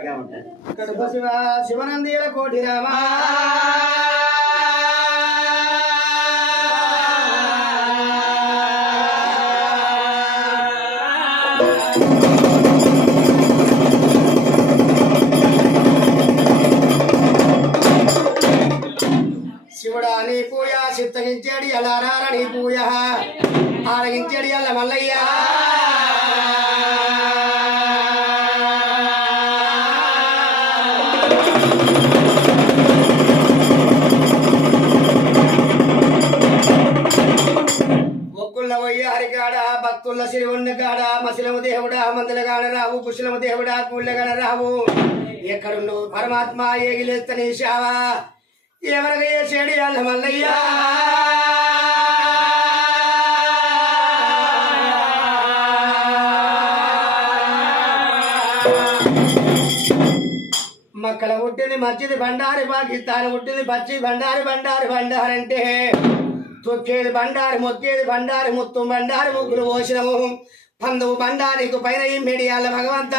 శివ శివనందీల కోటి రామా శివుడా నీ పూయ చిత్తగించేడి అలారార నీ పూయ ఆరగించేడి అల్ల మల్లయ్య ఒక్కుళ్ళ వయ్యారిగాడ భక్తుల శివుని కాడ మసిలము దేవుడా మందుల గాడ రావు పుషులము దేవుడా కూళ్ళ గాడ రావు ఎక్కడున్నావు పరమాత్మ ఏగిలేస్తని శావా ఎవరిగా చేసేడి అల్ల మల్లయ్యా మక్కల పుట్టింది మచ్చిది బండారి పాకిస్తాన్ పుట్టింది పచ్చి బండారి బండారి బండారంటే తొక్కేది బండారి మొక్కేది బండారి ముత్తు బండారి ముగ్గురు పోషణము పందువు బండారికి పైన ఈ మీడియాల భగవంత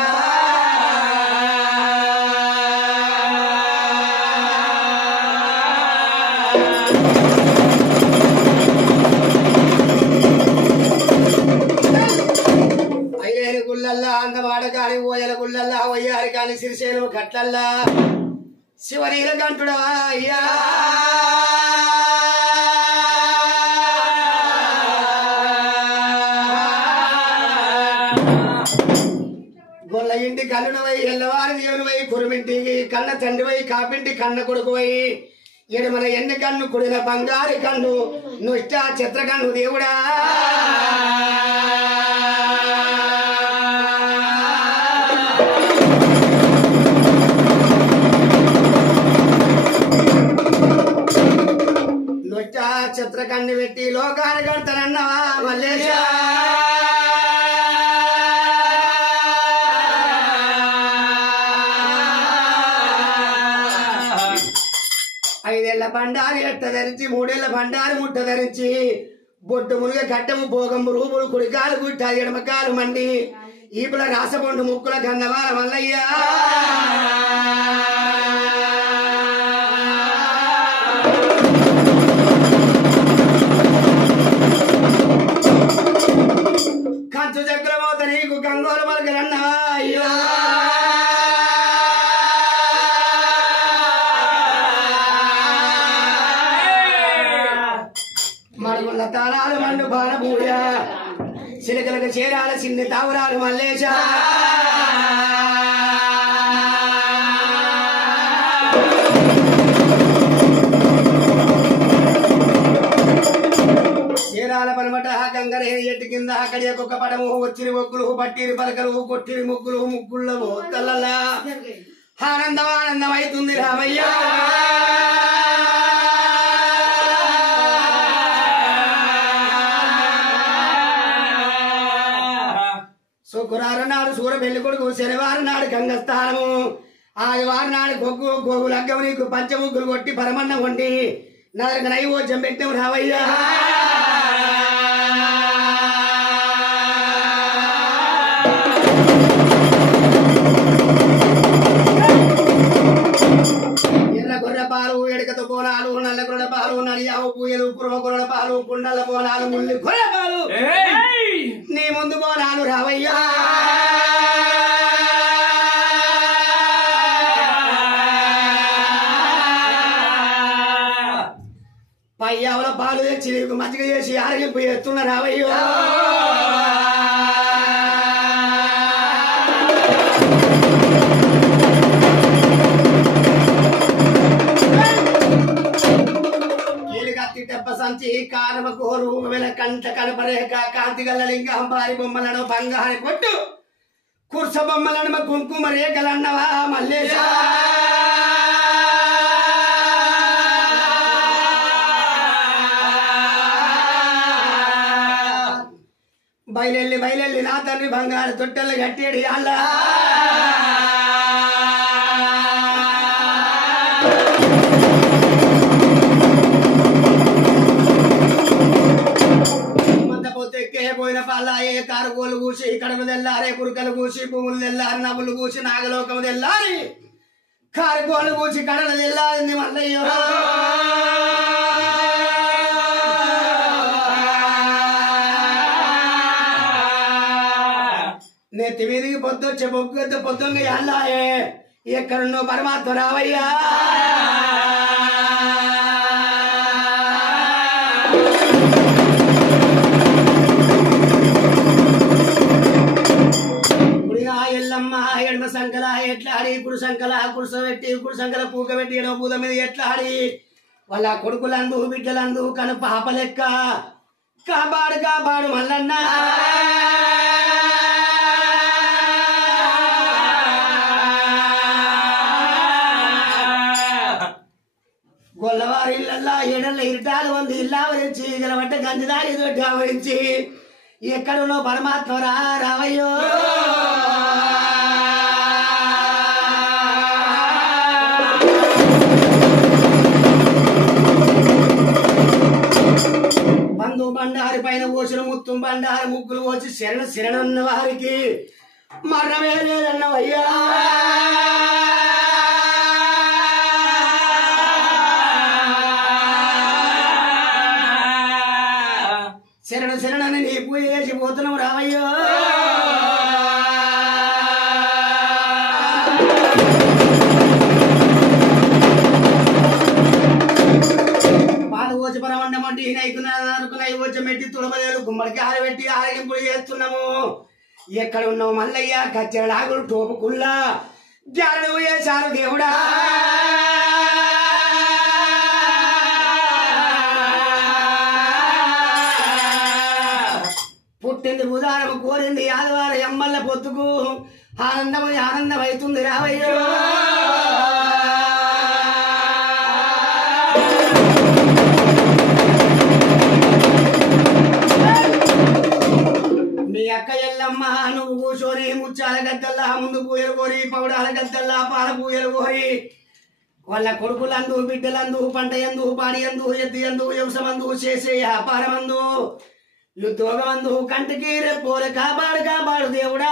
ఐలేని గుళ్ళల్లా అందమాడ కాని ఓయల గుళ్ళల్లా వయ్యారి కాని సిరిసేను కట్లల్లా శివనీల కంటుడా అయ్యా గొల్ల ఇంటి కన్నునవై ఎల్లవారి దేవునివై కురుమింటికి కన్న తండ్రివై కాపింటి కన్న కొడుకువై ఎడమన ఎన్ని కన్ను కుడిన బంగారు కన్ను నుష్ట చిత్ర కన్ను దేవుడా నుష్ట చిత్ర కన్ను పెట్టి లోకాన్ని కడతానన్నవా మల్లేశా ఐదేళ్ల బండారి ఎట్ట ధరించి మూడేళ్ల బండారి ముట్ట ధరించి బొట్టు మురుగ గడ్డము భోగము రూపులు కుడికాలు గుట్ట ఎడమకాలు మండి ఈపుల రాసపండు ముక్కుల గన్నవాల మల్లయ్యా కంచు చక్రమోత నీకు గంగోలు మలకరన్నవా అయ్యా మరుగుల తాళాలు మండు బాణపూయ చిలకలకు చేరాల చిన్ని తావురాలు మల్లేశ చేరాల పనమట గంగరేని ఎట్టు కింద అక్కడి ఒక్కొక్క పడము వచ్చిరి ఒగ్గులు పట్టిరి పలకలు కొట్టిరి ముగ్గులు ముగ్గుళ్ళ తల్లలా ఆనందం ఆనందం అవుతుంది రామయ్య శుక్రవారం నాడు సూర పెళ్లి కొడుకు శనివారం నాడు గంగస్థానము ఆదివారం నాడు గోగులు అగ్గము నీకు పంచముగ్గులు కొట్టి పరమన్న వండి నగరికి నైవేద్యం పెట్టాము రావయ్యా ఎర్ర గొర్రె పాలు ఎడకతో బోనాలు నల్ల గొర్రె పాలు నడియావు పూయలు కుర్మ గొర్రె పాలు కుండల బోనాలు ముళ్ళు గొర్రె పాలు నీ ముందు బోనాలు రావయ్యా పయ్యావుల పాలు తెచ్చి నీకు మజ్జిగ చేసి ఆరగింపు ఎత్తున్న రావయ్యా తెప్ప సంచి కారమ కోరు వెల కంట కనపరేఖ కాంతి గల్ల లింగం బారి బొమ్మలను బంగారి కొట్టు కుర్స బొమ్మలను కుంకుమ రేఖలన్నవా మల్లేశ బయలెల్లి బయలెల్లి నా తండ్రి బంగారు తొట్టెలు కట్టేడి అల్లా పోయిన పల్లా ఏ కారుగోలు కూసి కడమ తెల్లారి తెల్లారే కురుకలు కూసి పువ్వులు తెల్లారి నవ్వులు కూసి నాగలోకము తెల్లారి కారుకోళ్ళు కూసి కడలు తెల్లారింది మల్లయ్యో నెత్తి మీదికి పొద్దుచ్చే బొగ్గు పొద్దున్న అల్లాయే ఎక్కడున్నో పరమాత్మ రావయ్యా ఎల్లమ్మ ఎడమ సంకల ఎట్లాడి కుడి సంకల కుడిసబెట్టి కుడి సంకల పూకబెట్టి ఎడమ పూద మీద ఎట్లాడి వాళ్ళ కొడుకులందు బిడ్డలందు కను పాప లెక్క కాపాడు కాపాడు మల్లన్న గొల్లవారిళ్ళల్లా ఏడళ్ళ ఇరిటాలు వంది ఇల్లావరించి గెలబట్ట గంజిదారి దొడ్డి ఆవరించి ఎక్కడున్నో పరమాత్మ రావయ్యో బంధు బండారి పైన పోసిన ముత్తం బండారి ముగ్గులు వచ్చి శరణన్న వారికి మరణమే లేదన్నవయ్యా శరణని నీ పూజ చేసి పోతున్నావు రావయ్యో పాలు వచ్చి పరమండమంటే నైకున్నాయి వచ్చి మెట్టి తుడమదేలు గుమ్మడికి ఆరబెట్టి ఆరగింపులు చేస్తున్నాము ఎక్కడ ఉన్నావు మల్లయ్య కచ్చెడాగులు టోపుకుల్లా జాడు చేశారు దేవుడా పుట్టింది బుధారం కోరింది ఆదివారం ఎమ్మల్ల పొత్తుకు ఆనందమైతుంది రావయ్యో మీ అక్క ఎల్లమ్మ నువ్వు కూర్చొని ముచ్చాల గద్దల్లా ముందు పూయలు కోరి పౌడాల గద్దల్లా పాల పూయలు కోరి వాళ్ళ కొడుకులందు బిడ్డలందు పంట ఎందు పాడి ఎందు ఎద్దు ఎందు వ్యవసమందు చేసే వ్యాపారమందు యుద్ధోగమందు కంటికి రేపోరు కాపాడు దేవుడా